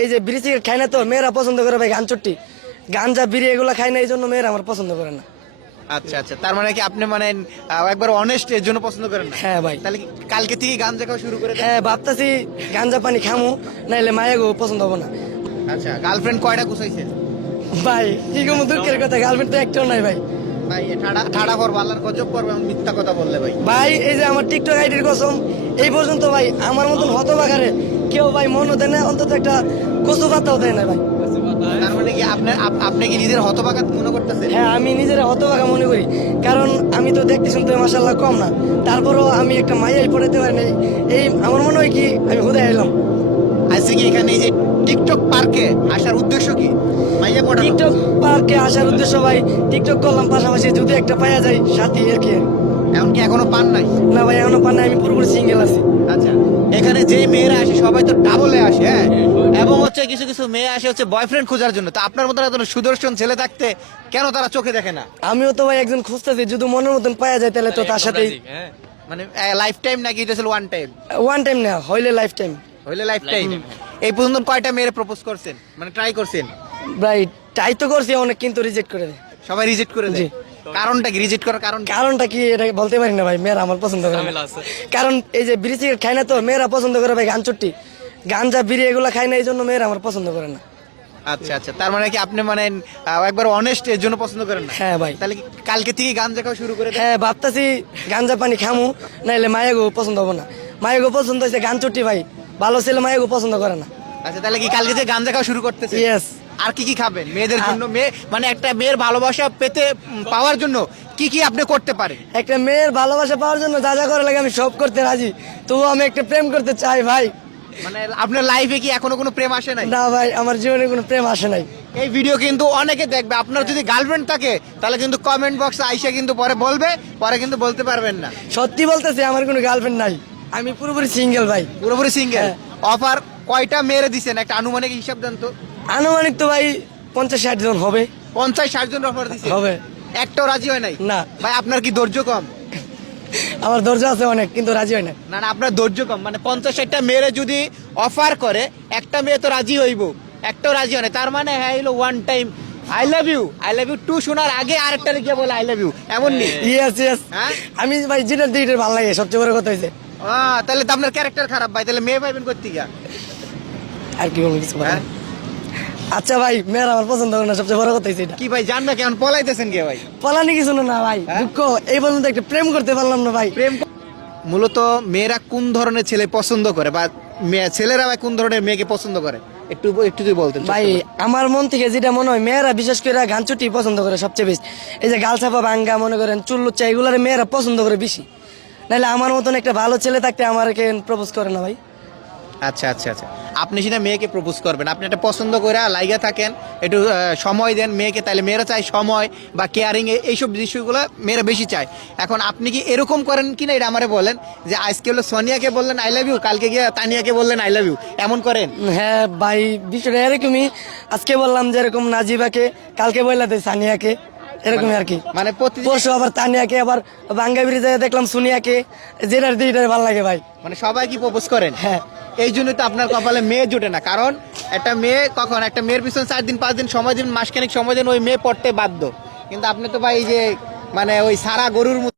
এই যে বিড়ি সিগারেট খায় না তো মেয়েরা পছন্দ করে ভাই গান চট্টি গাঞ্জা বিড়ি এগুলো খায় না এই জন্য মেয়েরা আমার পছন্দ করে না। আচ্ছা আচ্ছা, তার মানে কি আপনি মানে একবার অনেস্ট এর জন্য পছন্দ করেন না? হ্যাঁ ভাই। তাহলে কি কালকে থেকে গাঞ্জা খাওয়া শুরু করে দেন? হ্যাঁ ভাবতাছি গাঞ্জা পানি খামু নাইলে মায়াগো পছন্দ হবো না। আচ্ছা, গার্লফ্রেন্ড কয়টা কুচাইছেন? ভাই কি কম দুঃখের কথা গার্লফ্রেন্ড তো একটাও নাই ভাই। ভাই ঠাড়া ঠাড়া করবো, আল্লাহর গজব করবে এমন মিথ্যা কথা বললে ভাই। ভাই এই যে আমার টিকটক আইডির কসম এই পর্যন্ত ভাই আমার মতন হতবাগারে কেউ ভাই মনও দেয় না, অন্তত একটা কচু পাতাও দেয় না ভাই। তার মানে কি আপনি কি নিজের হতভাগা মনে করতেছেন? হ্যাঁ আমি নিজের হতভাগা মনে করি, কারণ আমি তো দেখতে শুনতে মাশাআল্লাহ কম না, তারপরও আমি একটা মাইয়াই পড়াতে পারি নাই। এই আমার মনে হয় কি আমি হুদায় এলাম। আজকে কি এখানে এই যে টিকটক পার্কে আসার উদ্দেশ্য কি? মাইয়া পড়ানো? টিকটক পার্কে আসার উদ্দেশ্য ভাই টিকটক করলাম, পাশাপাশি যদি একটা পাওয়া যায় সাথী আর কি। এমনকি এখনো পান নাই? না ভাই এখনো পান নাই, আমি পুরোপুরি সিঙ্গেল আছি। আচ্ছা, এখানে যে মেয়েরা আসে সবাই তো ডাবলে আসে, হ্যাঁ, এবং হচ্ছে কিছু কিছু মেয়ে আসে হচ্ছে বয়ফ্রেন্ড খোঁজার জন্য। তো আপনার মতো একজন সুদর্শন ছেলে থাকতে কেন তারা চোখে দেখে না? আমিও তো ভাই একজন খুঁজতেছি, যদি মনের মতন পাওয়া যায় তাহলে তো তার সাথেই। মানে লাইফ টাইম নাকি এটা ছিল ওয়ান টাইম? ওয়ান টাইম না হইলে লাইফ টাইম। হইলে লাইফ টাইম। এই পর্যন্ত কয়টা মেয়েরে প্রপোজ করছেন, মানে ট্রাই করছেন? ভাই ট্রাই তো করছি অনেক, কিন্তু রিজেক্ট করে দেয়। সবাই রিজেক্ট করে জি। দেয়? কারণটা কি রিজেক্ট করার কারণ? কারণটা কি এটা বলতে পারি না ভাই, মেয়েরা আমার পছন্দ করে না। কারণ এই যে বিড়ি সিগারেট খায় না তো মেয়েরা পছন্দ করে ভাই গান চট্টি গাঞ্জা বিড়ি এগুলো খায় না এই জন্য মেয়েরা আমার পছন্দ করে না। আচ্ছা আচ্ছা, তার মানে কি আপনি মানে একবার অনেস্ট এর জন্য পছন্দ করেন না? হ্যাঁ ভাই। তাহলে কি কালকে থেকে গাঞ্জা খাওয়া শুরু করে দেন? হ্যাঁ ভাবতাছি গাঞ্জা পানি খামু নাইলে মায়াগো পছন্দ হবো না। মায়াগো পছন্দ হয়েছে গান চট্টি ভাই, ভালো ছেলে মায়াগো পছন্দ করে না। আচ্ছা, তাহলে কি কালকে থেকে গাঞ্জা খাওয়া শুরু করতেছে? ইয়েস। আর কি কি খাবেন মেয়েদের জন্য? মেয়ে মানে একটা মেয়ের ভালোবাসা পেতে পাওয়ার জন্য কি কি আপনি করতে পারেন? একটা মেয়ের ভালোবাসা পাওয়ার জন্য যা যা করা লাগে আমি সব করতে রাজি, তবুও আমি একটা প্রেম করতে চাই ভাই। মানে আপনার লাইফে কি এখনো কোনো প্রেম আসে নাই? না ভাই আমার জীবনে কোনো প্রেম আসে নাই। এই ভিডিও কিন্তু অনেকে দেখবে। আপনার যদি গার্লফ্রেন্ড থাকে তাহলে কিন্তু কমেন্ট বক্সে আইসা কিন্তু পরে বলবে, পরে কিন্তু বলতে পারবেন না। সত্যি বলতেছি আমার কোনো গার্লফ্রেন্ড নাই, আমি পুরোপুরি সিঙ্গেল ভাই। পুরোপুরি সিঙ্গেল? হ্যাঁ। অফার কয়টা মেয়েরে দিছেন একটা আনুমানিক হিসাব দেন তো। আনুমানিক তো ভাই 50-60 জন হবে। 50-60 জন অফার দিছে? হবে। একটাও রাজি হয় নাই? না। ভাই আপনার কি ধৈর্য কম? আমার ধৈর্য আছে অনেক, কিন্তু রাজি হয় না। না না, আপনার ধৈর্য কম। মানে 50-60টা মেয়েরে যদি অফার করে একটা মেয়ে তো রাজি হইব, একটাও রাজি হয় না, তার মানে হ্যাঁ হলো one time I love you too শোনার আগে আরেকটা গিয়ে বলে আই লাভ ইউ, এমন নেই? Yes yes. হ্যাঁ? আমি ভাই যেটা দিতে ভালো লাগে, সবচেয়ে বড় কথা হইছে। তাহলে তো আপনার ক্যারেক্টার খারাপ ভাই, তাহলে মেয়ে পাইবেন করতে গিয়া? আর কি বলবো কিছু বলার হ্যাঁ? নেই। আচ্ছা ভাই মেয়ের আমার পছন্দ করে না, সবচেয়ে বড় কথা হইছে এটা। কি ভাই জান না কেমন পলাইতেছেন কে ভাই? পলানি কিছু না ভাই, হ্যাঁ? দুঃখ এই পর্যন্ত একটা প্রেম করতে পারলাম না ভাই। প্রেম মূলত মেয়েরা কোন ধরনের ছেলে পছন্দ করে, বা ছেলেরা ভাই কোন ধরনের মেয়েকে পছন্দ করে, একটু একটু যদি বলতেন ছোট্ট ভাই করে। আমার মন থেকে যেটা মনে হয় মেয়েরা বিশেষ করে গান চুটি পছন্দ করে সবচেয়ে বেশি। এই যে গাল ছাপা ভাঙ্গা মনে করেন চুল্লুচ্চা এগুলার মেয়েরা পছন্দ করে বেশি, নাহলে আমার মতন একটা ভালো ছেলে থাকতে আমাকে প্রপোজ করে না ভাই। আচ্ছা আচ্ছা আচ্ছা, আপনি সেটা মেয়েকে প্রপোজ করবেন, আপনি একটা পছন্দ করে লাইগা থাকেন, একটু সময় দেন মেয়েকে, তাহলে মেয়েরা চায় সময় বা কেয়ারিং, এইসব বিষয়গুলো মেয়েরা বেশি চায়। এখন আপনি কি এরকম করেন কিনা এটা আমারে বলেন, যে আজকে হলো সোনিয়াকে বললেন আই লাভ ইউ, কালকে গিয়ে তানিয়াকে বললেন আই লাভ ইউ, এমন করেন? হ্যাঁ ভাই বিষয়টা এরকমই, আজকে বললাম যেরকম নাজিবাকে, কালকে বললাম সানিয়াকে, এরকমই আর কি। মানে পরশু আবার তানিয়াকে, আবার বাঙ্গা ব্রিজে দেখলাম সুনিয়াকে, যেটার দিকটাই ভালো লাগে ভাই। মানে সবাই কি প্রপোজ করেন? হ্যাঁ। এই জন্যই তো আপনার কপালে মেয়ে জোটে না, কারণ একটা মেয়ে কখন একটা মেয়ের পিছনে 4 দিন 5 দিন সময় দিন, মাসখানেক সময় দিন, ওই মেয়ে পড়তে বাধ্য। কিন্তু আপনি তো ভাই এই যে মানে ওই সারা গরুর